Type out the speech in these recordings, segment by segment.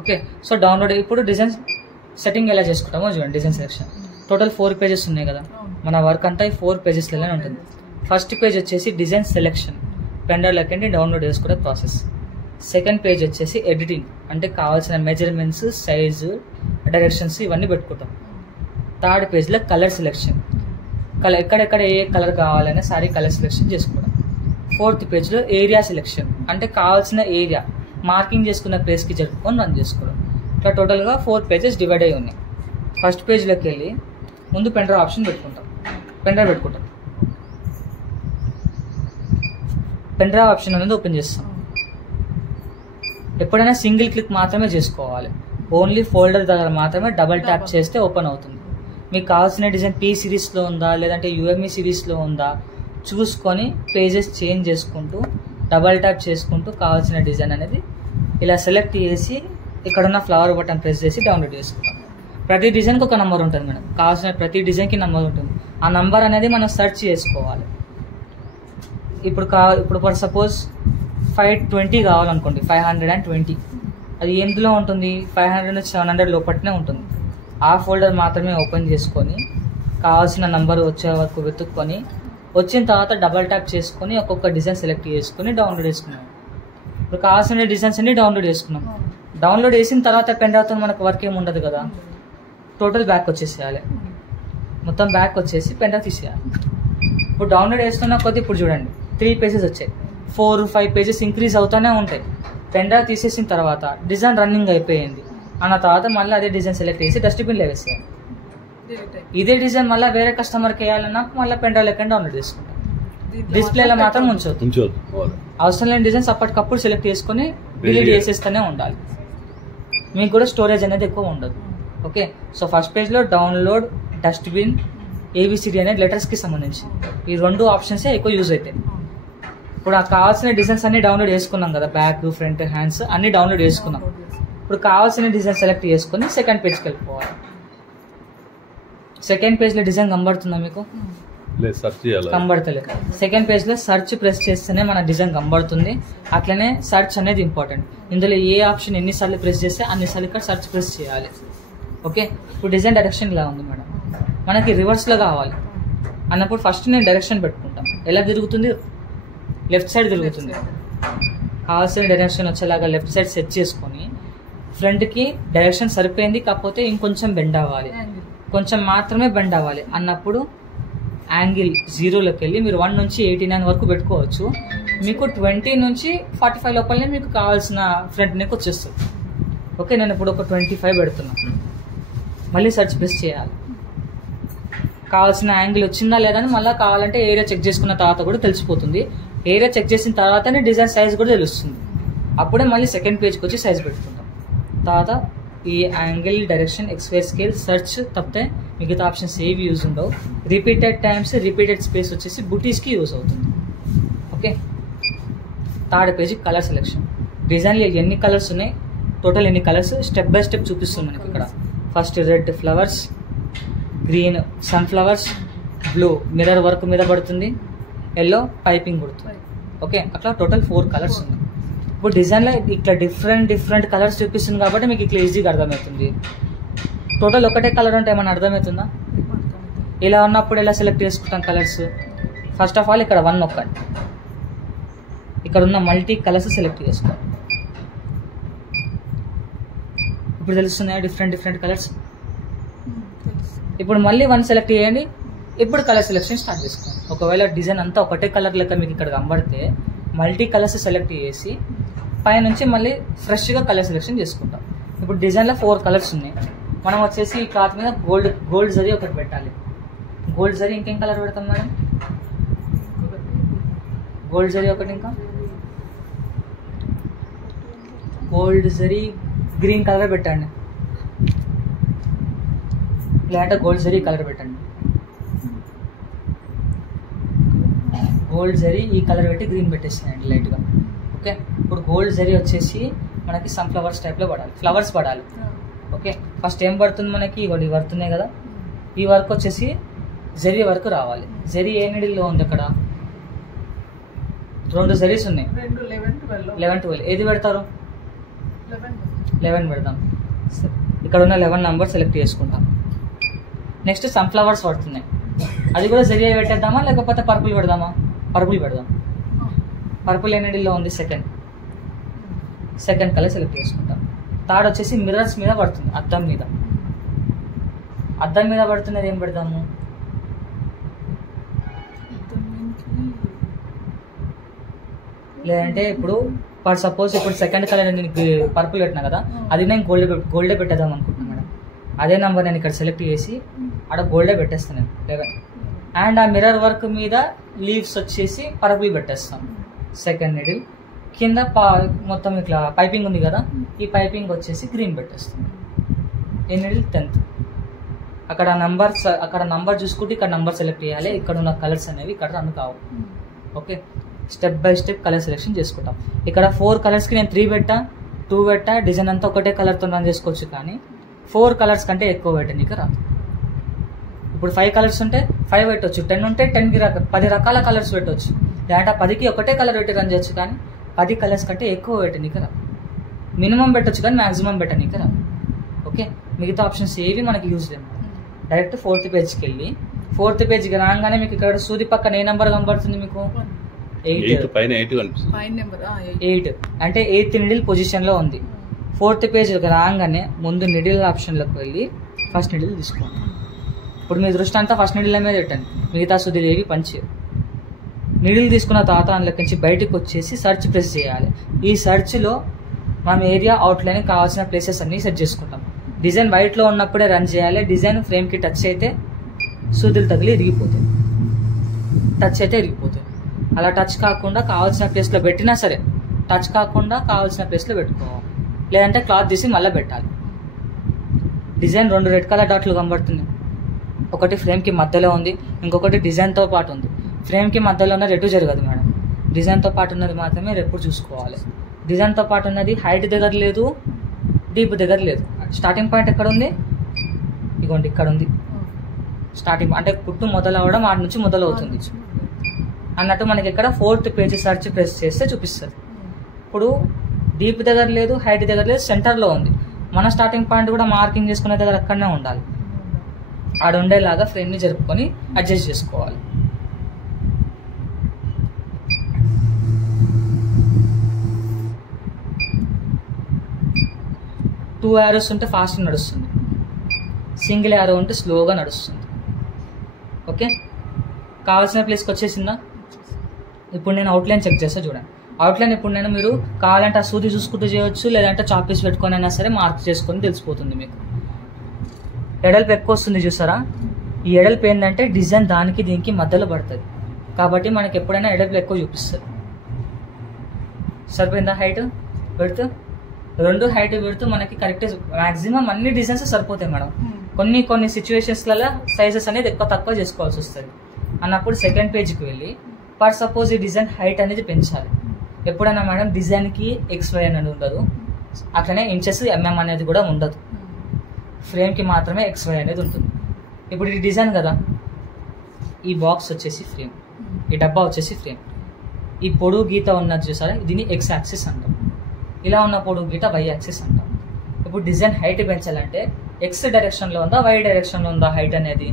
Okay. So download ఇప్పుడు design setting ఎలా చేసుకుంటామో చూడండి. డిజైన్ సెలెక్షన్ టోటల్ 4 పేజెస్ ఉన్నాయి కదా, మన వర్క్ అంతా 4 పేజెస్లోనే ఉంటుంది. ఫస్ట్ పేజ్ వచ్చేసి డిజైన్ సెలెక్షన్, పెండర్లకి డౌన్లోడ్ చేసుకునే ప్రాసెస్. సెకండ్ పేజ్ వచ్చేసి ఎడిటింగ్, అంటే కావాల్సిన మెజర్మెంట్స్, సైజు, డైరెక్షన్స్ ఇవన్నీ పెట్టుకుంటాం. థర్డ్ పేజ్లో కలర్ సెలెక్షన్, ఎక్కడెక్కడ ఏ కలర్ కావాలనే సారీ కలర్ సెలెక్షన్ చేసుకోవడం. ఫోర్త్ పేజ్లో ఏరియా సెలెక్షన్, అంటే కావాల్సిన ఏరియా మార్కింగ్ చేసుకున్న ప్లేస్కి జరుపుకొని రన్ చేసుకోవడం. ఇట్లా టోటల్గా 4 పేజెస్ డివైడ్ అయ్యి ఉన్నాయి. ఫస్ట్ పేజ్లోకి వెళ్ళి ముందు పెండ్రైవ్ ఆప్షన్ పెట్టుకుంటాం. పెండ్రైవ్ ఆప్షన్ అనేది ఓపెన్ చేస్తాం. ఎప్పుడైనా సింగిల్ క్లిక్ మాత్రమే చేసుకోవాలి. ఓన్లీ ఫోల్డర్ దగ్గర మాత్రమే డబల్ ట్యాప్ చేస్తే ఓపెన్ అవుతుంది. మీకు కావాల్సిన డిజైన్ పీ సిరీస్లో ఉందా లేదంటే యూఎంఈ సిరీస్లో ఉందా చూసుకొని పేజెస్ చేంజ్ చేసుకుంటూ డబల్ ట్యాప్ చేసుకుంటూ కావాల్సిన డిజైన్ అనేది ఇలా సెలెక్ట్ చేసి ఇక్కడున్న ఫ్లవర్ బటన్ ప్రెస్ చేసి డౌన్లోడ్ చేసుకుంటాం. ప్రతి డిజైన్కి ఒక నెంబర్ ఉంటుంది మేడం, కావాల్సిన ప్రతి డిజైన్కి నెంబర్ ఉంటుంది. ఆ నెంబర్ అనేది మనం సెర్చ్ చేసుకోవాలి. ఇప్పుడు ఫర్ సపోజ్ 520 కావాలనుకోండి, 520 అది ఎందులో ఉంటుంది, 500 నుంచి 700 లోపట్నే ఉంటుంది. ఆ ఫోల్డర్ మాత్రమే ఓపెన్ చేసుకొని కావాల్సిన నంబర్ వచ్చే వరకు వెతుక్కొని వచ్చిన తర్వాత డబల్ ట్యాప్ చేసుకొని ఒక్కొక్క డిజైన్ సెలెక్ట్ చేసుకొని డౌన్లోడ్ చేసుకున్నాం. ఇప్పుడు కావాల్సిన డిజైన్స్ అన్ని డౌన్లోడ్ చేసుకున్నాం. డౌన్లోడ్ చేసిన తర్వాత పెండ్రైవ్తో మనకు వర్క్ ఏమి ఉండదు కదా, టోటల్ బ్యాక్ వచ్చేసేయాలి. మొత్తం బ్యాక్ వచ్చేసి పెండ్రైవ్ తీసేయాలి. ఇప్పుడు డౌన్లోడ్ చేస్తున్న కొద్ది ఇప్పుడు చూడండి 3 పేజెస్ వచ్చాయి. 4-5 పేజెస్ ఇంక్రీజ్ అవుతూనే ఉంటాయి. పెండ్రైవ్ తీసేసిన తర్వాత డిజైన్ రన్నింగ్ అయిపోయింది అన్న తర్వాత మళ్ళీ అదే డిజైన్ సెలెక్ట్ చేసి డస్ట్బిన్లో వేసేయాలి. ఇదే డిజైన్ మళ్ళీ వేరే కస్టమర్కి వేయాలన్నా మళ్ళీ పెండ్రైవ్ లెక్క డౌన్లోడ్ చేసుకుంటాం. డిస్ప్లేలో మాత్రం ఉంచొద్దు. అవసరం లేని డిజైన్స్ అప్పటికప్పుడు సెలెక్ట్ చేసుకొని డిలీట్ చేసేస్తూనే ఉండాలి. మీకు కూడా స్టోరేజ్ అనేది ఎక్కువ ఉండదు. ఓకే. సో ఫస్ట్ పేజ్లో డౌన్లోడ్, డస్ట్బిన్, ఏబిసిడి అనేది లెటర్స్కి సంబంధించి ఈ 2 ఆప్షన్సే ఎక్కువ యూజ్ అవుతాయి. ఇప్పుడు కావాల్సిన డిజైన్స్ అన్ని డౌన్లోడ్ చేసుకున్నాం కదా, బ్యాక్, ఫ్రంట్, హ్యాండ్స్ అన్ని డౌన్లోడ్ చేసుకున్నాం. ఇప్పుడు కావాల్సిన డిజైన్ సెలెక్ట్ చేసుకుని సెకండ్ పేజ్కి వెళ్ళిపోవాలి. సెకండ్ పేజ్లో డిజైన్ కనబడుతుందా మీకు? కనబడతలేదు. సెకండ్ పేజ్లో సెర్చ్ ప్రెస్ చేస్తేనే మన డిజైన్ కనబడుతుంది. అట్లనే సెర్చ్ అనేది ఇంపార్టెంట్. ఇందులో ఏ ఆప్షన్ ఎన్నిసార్లు ప్రెస్ చేస్తే అన్నిసార్లు ఇక్కడ సెర్చ్ ప్రెస్ చేయాలి. ఓకే. ఇప్పుడు డిజైన్ డైరెక్షన్ ఇలా ఉంది మేడం, మనకి రివర్స్లో కావాలి అన్నప్పుడు ఫస్ట్ నేను డైరెక్షన్ పెట్టుకుంటాను. ఎలా తిరుగుతుంది? లెఫ్ట్ సైడ్ తిరుగుతుంది. కావాల్సిన డైరెక్షన్ వచ్చేలాగా లెఫ్ట్ సైడ్ సెట్ చేసుకొని ఫ్రంట్కి డైరెక్షన్ సరిపోయింది, కాకపోతే ఇంకొంచెం బెండ్ అవ్వాలి, కొంచెం మాత్రమే బెండ్ అవ్వాలి అన్నప్పుడు యాంగిల్ 0లోకి వెళ్ళి మీరు 1 నుంచి 89 వరకు పెట్టుకోవచ్చు. మీకు 20 నుంచి 45 లోపలనే మీకు కావాల్సిన ఫ్రంట్ నెక్ వచ్చేస్తుంది. ఓకే. నేను ఇప్పుడు ఒక 25 పెడుతున్నాను. మళ్ళీ సెర్చ్ ప్రెస్ చేయాలి. కావాల్సిన యాంగిల్ వచ్చిందా లేదా అని మళ్ళీ కావాలంటే ఏరియా చెక్ చేసుకున్న తర్వాత కూడా తెలిసిపోతుంది. ఏరియా చెక్ చేసిన తర్వాతనే డిజైన్ సైజ్ కూడా తెలుస్తుంది. అప్పుడే మళ్ళీ సెకండ్ పేజ్కి వచ్చి సైజ్ పెట్టుకుంటాం. తర్వాత ఈ యాంగిల్, డైరెక్షన్, ఎక్స్వైర్ స్కేల్, సెర్చ్ తప్పితే మిగతా ఆప్షన్స్ ఏవి యూజ్ ఉండవు. రిపీటెడ్ టైమ్స్, రిపీటెడ్ స్పేస్ వచ్చేసి బుటీస్కి యూజ్ అవుతుంది. Okay. Third page colour selection. డిజైన్లో ఎన్ని కలర్స్ ఉన్నాయి, టోటల్ ఎన్ని కలర్స్ స్టెప్ బై స్టెప్ చూపిస్తుంది మనకి ఇక్కడ. First red flowers, green sunflowers, blue mirror work మీద పడుతుంది, ఎల్లో పైపింగ్ కొడుతుంది. ఓకే. అట్లా టోటల్ 4 కలర్స్ ఉన్నాయి. ఇప్పుడు డిజైన్లో ఇట్లా డిఫరెంట్ కలర్స్ చూపిస్తుంది కాబట్టి మీకు ఇట్లా ఈజీగా అర్థమవుతుంది. టోటల్ ఒకటే కలర్ అంటే ఏమైనా అర్థమవుతుందా? ఇలా ఉన్నప్పుడు ఎలా సెలెక్ట్ చేసుకుంటాం కలర్స్? ఫస్ట్ ఆఫ్ ఆల్ ఇక్కడ 1 నొక్కండి. ఇక్కడ ఉన్న మల్టీ కలర్స్ సెలెక్ట్ చేసుకోండి. ఇప్పుడు తెలుస్తున్నాయా డిఫరెంట్ కలర్స్? ఇప్పుడు మళ్ళీ 1 సెలెక్ట్ చేయండి. ఇప్పుడు కలర్ సెలెక్షన్ స్టార్ట్ చేసుకోండి. ఒకవేళ డిజైన్ అంతా ఒకటే కలర్ లెక్క మీకు ఇక్కడ కనబడితే మల్టీ కలర్స్ సెలెక్ట్ చేసి పైనుంచి మళ్ళీ ఫ్రెష్గా కలర్ సెలెక్షన్ చేసుకుంటాం. ఇప్పుడు డిజైన్లో 4 కలర్స్ ఉన్నాయి. మనం వచ్చేసి ఈ క్లాత్ మీద గోల్డ్ జరీ ఒకటి పెట్టాలి. గోల్డ్ జరీ ఇంకేం కలర్ పెడతాం మేడం? గోల్డ్ జరీ ఒకటి, ఇంకా గోల్డ్ జరీ గ్రీన్ కలర్ పెట్టండి, లేదంటే గోల్డ్ జరీ కలర్ పెట్టండి. గోల్డ్ జరీ ఈ కలర్ పెట్టి గ్రీన్ పెట్టేస్తాయండి లైట్గా. ఓకే. ఇప్పుడు గోల్డ్ జరీ వచ్చేసి మనకి సన్ఫ్లవర్స్ టైప్లో పడాలి, ఫ్లవర్స్ పడాలి. ఓకే. ఫస్ట్ ఏం పడుతుంది మనకి? ఇవి పడుతున్నాయి కదా, ఈ వర్క్ వచ్చేసి జరీ వరకు రావాలి. జరీ ఏ నీడిల్లో ఉంది? అక్కడ 2 జరీస్ ఉన్నాయి, 11, 12. ఏది పెడతారు? 11 పెడదాం. ఇక్కడ ఉన్న 11 నెంబర్ సెలెక్ట్ చేసుకుంటాం. నెక్స్ట్ సన్ఫ్లవర్స్ పడుతున్నాయి, అది కూడా జరియా పెట్టేద్దామా లేకపోతే పర్పుల్ పెడదామా? పర్పుల్ పెడదాం. పర్పుల్ ఏ నీడిల్లో ఉంది? సెకండ్ కలర్ సెలెక్ట్ చేసుకుంటాం. థర్డ్ వచ్చేసి మిర్రర్స్ మీద పడుతుంది, అద్దం మీద. అద్దం మీద పడుతున్నది ఏం పెడదాము? లేదంటే ఇప్పుడు ఫర్ సపోజ్ ఇప్పుడు సెకండ్ కలర్ నేను పర్పుల్ పెట్టినా కదా, అది నేను గోల్డే పెట్టేద్దాం అనుకుంటున్నాను మేడం. అదే నెంబర్ నేను ఇక్కడ సెలెక్ట్ చేసి అక్కడ గోల్డే పెట్టేస్తాను నేను 11. అండ్ ఆ మిర్రర్ వర్క్ మీద లీవ్స్ వచ్చేసి పర్పుల్ పెట్టేస్తాం. సెకండ్ నీడిల్ కింద మొత్తం ఇట్లా పైపింగ్ ఉంది కదా, ఈ పైపింగ్ వచ్చేసి గ్రీన్ పెట్టేస్తాం. ఏ నీడిల్? 10th. అక్కడ నంబర్ చూసుకుంటే ఇక్కడ నంబర్ సెలెక్ట్ చేయాలి. ఇక్కడ ఉన్న కలర్స్ అనేవి ఇక్కడ రన్ కావు. Okay, step by step colour selection చేసుకుంటాం. ఇక్కడ 4 కలర్స్కి నేను 3 పెట్టా, 2 పెట్టా, డిజైన్ అంతా ఒకటే కలర్తో రన్ చేసుకోవచ్చు. కానీ 4 కలర్స్ కంటే ఎక్కువ పెట్టనీకి రాదు. ఇప్పుడు 5 కలర్స్ ఉంటే 5 పెట్టవచ్చు, 10 ఉంటే 10కి 10 రకాల కలర్స్ పెట్టవచ్చు. లేదంటే 10కి ఒకటే కలర్ పెట్టి రన్ చేయొచ్చు. కానీ 10 కలర్స్ కంటే ఎక్కువ పెట్టనీకి రాదు. మినిమం పెట్టవచ్చు కానీ మ్యాక్సిమం పెట్టనీకి రాదు. ఓకే, మిగతా ఆప్షన్స్ ఏవి మనకి యూజ్ లేదు. డైరెక్ట్ 4th పేజ్కి వెళ్ళి 4th పేజ్కి రాగానే మీకు ఇక్కడ సూది పక్కన ఏ నెంబర్ కనబడుతుంది? మీకు 8 అంటే 8th నిడిల్ పొజిషన్లో ఉంది. 4th పేజ్కి రాగానే ముందు నిడిల్ ఆప్షన్లోకి వెళ్ళి ఫస్ట్ నిడిల్ తీసుకోండి. ఇప్పుడు మీ దృష్టి అంతా ఫస్ట్ నిడిల్ మీద పెట్టండి, మిగతా సూదులు ఏవి పనిచేయవు. నిడిల్ తీసుకున్న తర్వాత అందులోకి నుంచి బయటకు వచ్చేసి సర్చ్ ప్రెస్ చేయాలి. ఈ సర్చ్లో మనం ఏరియా అవుట్లైన్ కావాల్సిన ప్లేసెస్ అన్నీ సెట్ చేసుకుంటాం. డిజైన్ వైట్లో ఉన్నప్పుడే రన్ చేయాలి. డిజైన్ ఫ్రేమ్కి టచ్ అయితే సూదులు తగిలి ఇరిగిపోతాయి, టచ్ అయితే ఇరిగిపోతాయి. అలా టచ్ కాకుండా కావాల్సిన ప్లేస్లో పెట్టినా సరే టచ్ కాకుండా కావాల్సిన ప్లేస్లో పెట్టుకోవాలి. లేదంటే క్లాత్ తీసి మళ్ళీ పెట్టాలి. డిజైన్ 2 రెడ్ కలర్ డాట్లు కనబడుతుంది. ఒకటి ఫ్రేమ్కి మధ్యలో ఉంది, ఇంకొకటి డిజైన్తో పాటు ఉంది. ఫ్రేమ్కి మధ్యలో ఉన్న రెడ్ జరగదు మేడం, డిజైన్తో పాటు ఉన్నది మాత్రమే ఎప్పుడు చూసుకోవాలి. డిజైన్తో పాటు ఉన్నది హైట్ దగ్గర లేదు, డీప్ దగ్గర లేదు. స్టార్టింగ్ పాయింట్ ఎక్కడ ఉంది? ఇగోండి ఇక్కడ ఉంది స్టార్టింగ్. అంటే కుట్టు మొదలవడం ఆడ నుంచి మొదలవుతుంది అన్నట్టు మనకి ఇక్కడ 4th పేజ్ సర్చ్ ప్రెస్ చేస్తే చూపిస్తుంది. ఇప్పుడు డీప్ దగ్గర లేదు, హైట్ దగ్గర లేదు, సెంటర్లో ఉంది. మన స్టార్టింగ్ పాయింట్ కూడా మార్కింగ్ చేసుకునే దగ్గర అక్కడనే ఉండాలి. ఆడ ఉండేలాగా ఫ్రేమ్ని జరుపుకొని అడ్జస్ట్ చేసుకోవాలి. టూ యారోస్ ఉంటే ఫాస్ట్ నడుస్తుంది, సింగిల్ యారో ఉంటే స్లోగా నడుస్తుంది. ఓకే, కావాల్సిన ప్లేస్కి వచ్చేసిందా? ఇప్పుడు నేను అవుట్లైన్ చెక్ చేస్తా చూడండి. అవుట్లైన్ ఇప్పుడు మీరు కావాలంటే ఆ సూది చూసుకుంటూ చేయొచ్చు, లేదంటే చాపీస్ పెట్టుకొని అయినా సరే మార్క్ చేసుకొని తెలిసిపోతుంది మీకు. ఎడల్పు ఎక్కువ వస్తుంది చూసారా? ఈ ఎడల్పు ఏంటంటే డిజైన్ దానికి దీనికి మధ్యలో పడుతుంది కాబట్టి మనకి ఎప్పుడైనా ఎడల్పు ఎక్కువ చూపిస్తుంది. సరిపోయిందా? హైట్ పెడుతూ 2 హైట్ పెడుతూ మనకి కరెక్ట్ మ్యాక్సిమం అన్ని డిజైన్స్ సరిపోతాయి మేడం. కొన్ని సిచ్యువేషన్స్లలో సైజెస్ అనేది ఎక్కువ తక్కువ చేసుకోవాల్సి వస్తుంది. అన్నప్పుడు సెకండ్ పేజ్కి వెళ్ళి ఫర్ సపోజ్ ఈ డిజైన్ హైట్ అనేది పెంచాలి. ఎప్పుడైనా మేడం డిజైన్కి XY అనేది ఉండదు, అట్లనే ఇంచెస్ MM అనేది కూడా ఉండదు. ఫ్రేమ్కి మాత్రమే XY అనేది ఉంటుంది. ఇప్పుడు ఈ డిజైన్ కదా, ఈ బాక్స్ వచ్చేసి ఫ్రేమ్, ఈ డబ్బా వచ్చేసి ఫ్రేమ్. ఈ పొడుగు గీత ఉన్నది చూసారా, దీన్ని X యాక్సిస్ అంటాం. ఇలా ఉన్న పొడుగు గీత Y యాక్సిస్ అంటాం. ఇప్పుడు డిజైన్ హైట్ పెంచాలంటే X డైరెక్షన్లో ఉందా Y డైరెక్షన్లో ఉందా? హైట్ అనేది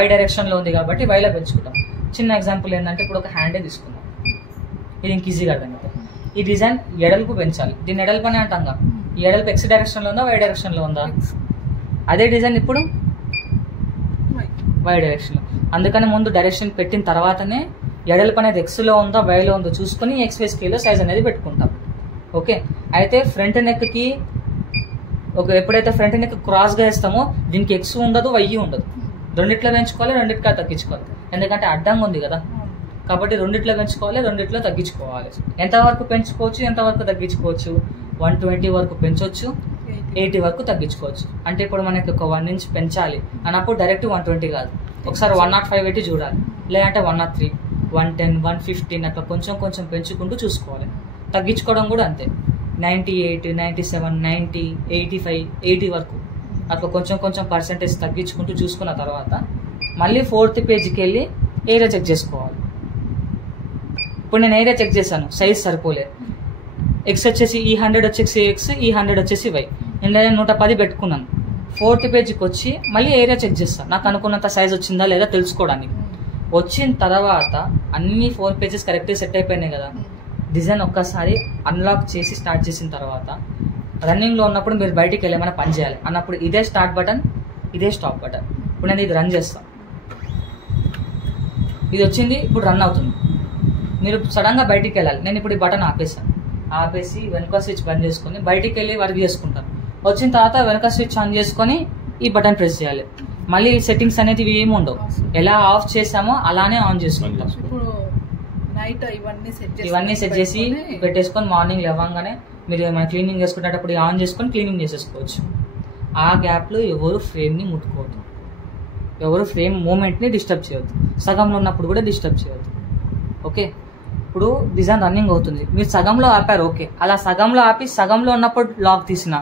Y డైరెక్షన్లో ఉంది కాబట్టి Yలో పెంచుకుంటాం. చిన్న ఎగ్జాంపుల్ ఏంటంటే ఇప్పుడు ఒక హ్యాండే తీసుకుందాం, ఇది ఇంక ఈజీగా అర్థమవుతుంది. ఈ డిజైన్ ఎడల్పు పెంచాలి, దీన్ని ఎడల్పు అని అంటాం. ఈ ఎడల్పు X డైరెక్షన్లో ఉందా Y డైరెక్షన్లో ఉందా? అదే డిజైన్ ఇప్పుడు Y డైరెక్షన్లో. అందుకని ముందు డైరెక్షన్ పెట్టిన తర్వాతనే ఎడల్పు అనేది Xలో ఉందా Yలో ఉందో చూసుకొని XY స్కేల్లో సైజ్ అనేది పెట్టుకుంటాం. ఓకే, అయితే ఫ్రంట్ నెక్కి ఎప్పుడైతే ఫ్రంట్ నెక్ క్రాస్గా వేస్తామో దీనికి X ఉండదు Y ఉండదు. రెండిట్లో పెంచుకోవాలి, రెండిట్లో తగ్గించుకోవాలి. ఎందుకంటే అడ్డంగా ఉంది కదా కాబట్టి రెండిట్లో పెంచుకోవాలి, రెండిట్లో తగ్గించుకోవాలి. ఎంతవరకు పెంచుకోవచ్చు, ఎంతవరకు తగ్గించుకోవచ్చు? 120 వరకు పెంచవచ్చు, 80 వరకు తగ్గించుకోవచ్చు. అంటే ఇప్పుడు మనకి ఒక 1 ఇంచ్ పెంచాలి అన్నప్పుడు డైరెక్ట్ 120 కాదు, ఒకసారి 105 పెట్టి చూడాలి, లేదంటే 103, 110, 115 అట్లా కొంచెం కొంచెం పెంచుకుంటూ చూసుకోవాలి. తగ్గించుకోవడం కూడా అంతే, 98, 97, 90, 85, 80 వరకు అట్లా కొంచెం కొంచెం పర్సెంటేజ్ తగ్గించుకుంటూ చూసుకున్న తర్వాత మళ్ళీ 4th పేజ్కి వెళ్ళి ఏరియా చెక్ చేసుకోవాలి. ఇప్పుడు నేను ఏరియా చెక్ చేశాను, సైజ్ సరిపోలేదు. ఎక్స్ వచ్చేసి ఈ 100 వచ్చేసి ఎక్స్, ఈ 100 వచ్చేసి వై. నేను 110 పెట్టుకున్నాను. 4th పేజీకి వచ్చి మళ్ళీ ఏరియా చెక్ చేస్తాను, నాకు అనుకున్నంత సైజ్ వచ్చిందా లేదా తెలుసుకోవడానికి. వచ్చిన తర్వాత అన్ని 4 పేజెస్ కరెక్ట్గా సెట్ అయిపోయినాయి కదా, డిజైన్ ఒక్కసారి అన్లాక్ చేసి స్టార్ట్ చేసిన తర్వాత రన్నింగ్లో ఉన్నప్పుడు మీరు బయటికి వెళ్ళి ఏమైనా పని చేయాలి అన్నప్పుడు ఇదే స్టార్ట్ బటన్, ఇదే స్టాప్ బటన్. ఇప్పుడు నేను ఇది రన్ చేస్తాను, ఇది వచ్చింది, ఇప్పుడు రన్ అవుతుంది. మీరు సడన్గా బయటికి వెళ్ళాలి, నేను ఇప్పుడు ఈ బటన్ ఆపేసాను, ఆపేసి వెనక స్విచ్ బంద్ చేసుకొని బయటికి వెళ్ళి వర్క్ చేసుకుంటాను. వచ్చిన తర్వాత వెనక స్విచ్ ఆన్ చేసుకొని ఈ బటన్ ప్రెస్ చేయాలి. మళ్ళీ సెట్టింగ్స్ అనేది ఏమి ఉండవు, ఎలా ఆఫ్ చేసామో అలానే ఆన్ చేసుకుంటాం. ఇవన్నీ సెట్ చేసి పెట్టేసుకొని మార్నింగ్ లేవగానే మీరు ఏమైనా క్లీనింగ్ చేసుకునేటప్పుడు ఆన్ చేసుకొని క్లీనింగ్ చేసేసుకోవచ్చు. ఆ గ్యాప్లో ఎవరు ఫ్రేమ్ని ముట్టుకోవద్దు, ఎవరు ఫ్రేమ్ మూమెంట్ని డిస్టర్బ్ చేయొద్దు, సగంలో ఉన్నప్పుడు కూడా డిస్టర్బ్ చేయొద్దు. ఓకే, ఇప్పుడు డిజైన్ రన్నింగ్ అవుతుంది, మీరు సగంలో ఆపారు, ఓకే. అలా సగంలో ఆపి సగంలో ఉన్నప్పుడు లాక్ తీసిన,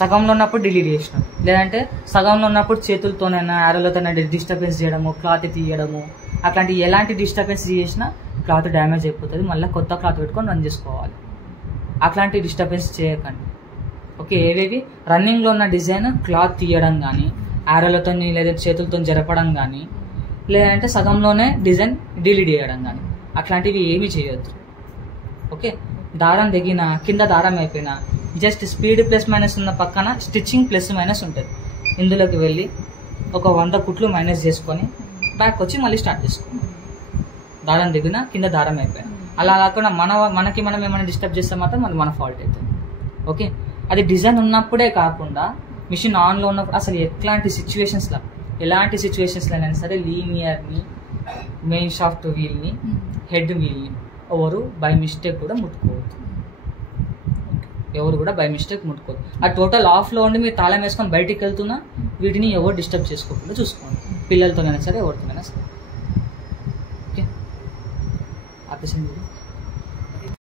సగంలో ఉన్నప్పుడు డిలీట్ చేసిన, లేదంటే సగంలో ఉన్నప్పుడు చేతులతోనైనా యారోలతోనైనా డిస్టర్బెన్స్ చేయడము, క్లాత్ తీయడము, అట్లాంటి ఎలాంటి డిస్టర్బెన్స్ చేసినా క్లాత్ డ్యామేజ్ అయిపోతుంది. మళ్ళీ కొత్త క్లాత్ పెట్టుకొని రన్ చేసుకోవాలి. అట్లాంటి డిస్టర్బెన్స్ చేయకండి. ఓకే, ఏవేవి రన్నింగ్లో ఉన్న డిజైన్ క్లాత్ తీయడం కానీ, యారోలతో లేదా చేతులతో జరపడం కానీ, లేదంటే సగంలోనే డిజైన్ డిలీట్ చేయడం కానీ, అట్లాంటివి ఏమీ చేయొద్దు. ఓకే, దారం దిగిన కింద దారం అయిపోయినా జస్ట్ స్పీడ్ ప్లస్ మైనస్ ఉన్న పక్కన స్టిచ్చింగ్ ప్లస్ మైనస్ ఉంటుంది, ఇందులోకి వెళ్ళి ఒక 100 కుట్లు మైనస్ చేసుకొని బ్యాక్ వచ్చి మళ్ళీ స్టార్ట్ చేసుకోండి. దారం దిగిన కింద దారం అయిపోయినా అలా కాకుండా మనకి మనం ఏమైనా డిస్టర్బ్ చేస్తే మాత్రం అది మన ఫాల్ట్ అవుతుంది. ఓకే, అది డిజైన్ ఉన్నప్పుడే కాకుండా మిషన్ ఆన్లో ఉన్నప్పుడు అసలు ఎట్లాంటి సిచ్యువేషన్స్లో, ఎలాంటి సిచ్యువేషన్స్లో అయినా సరే లీనియర్ని, మెయిన్ షాఫ్ట్ వీల్ని, హెడ్ వీల్ని ఎవరు బై మిస్టేక్ కూడా ముట్టుకోవద్దు. ఎవరు కూడా బై మిస్టేక్ ముట్టుకోవద్దు. ఆ టోటల్ ఆఫ్లో ఉండి మీరు తాళం వేసుకొని బయటికి వెళ్తున్నా వీటిని ఎవరు డిస్టర్బ్ చేసుకోకుండా చూసుకోండి, పిల్లలతోనైనా సరే ఎవరితోనైనా సరే. ఓకే, ఆపేసింది.